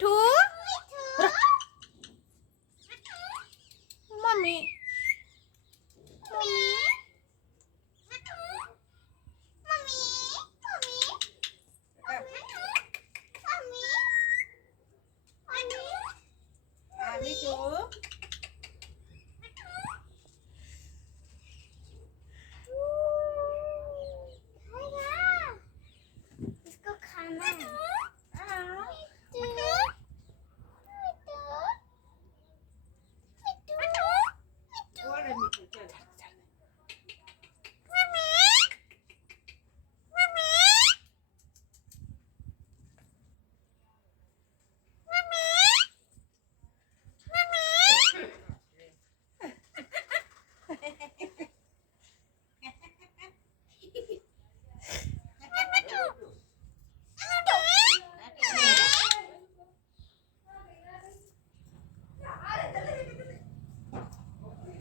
मिठू मम्मी इसको खाना है।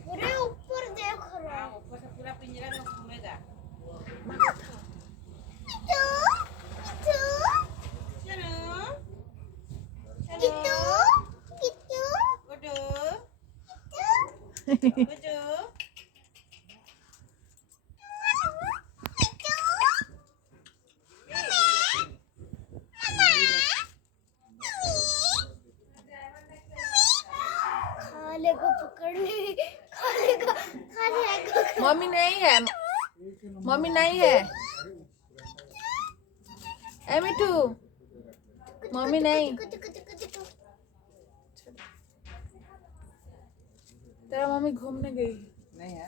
पूरे ऊपर देख रहा है। ऊपर से पूरा पिंजरा में घूमेगा। किट्टू, किट्टू, चलो किट्टू, किट्टू, गुड्डू किट्टू, गुड्डू खाले को पकड़ने, खाले को, खाले को। मम्मी नहीं है मम्मी नहीं है ए मिठू मम्मी नहीं तेरा मम्मी घूमने गई नहीं है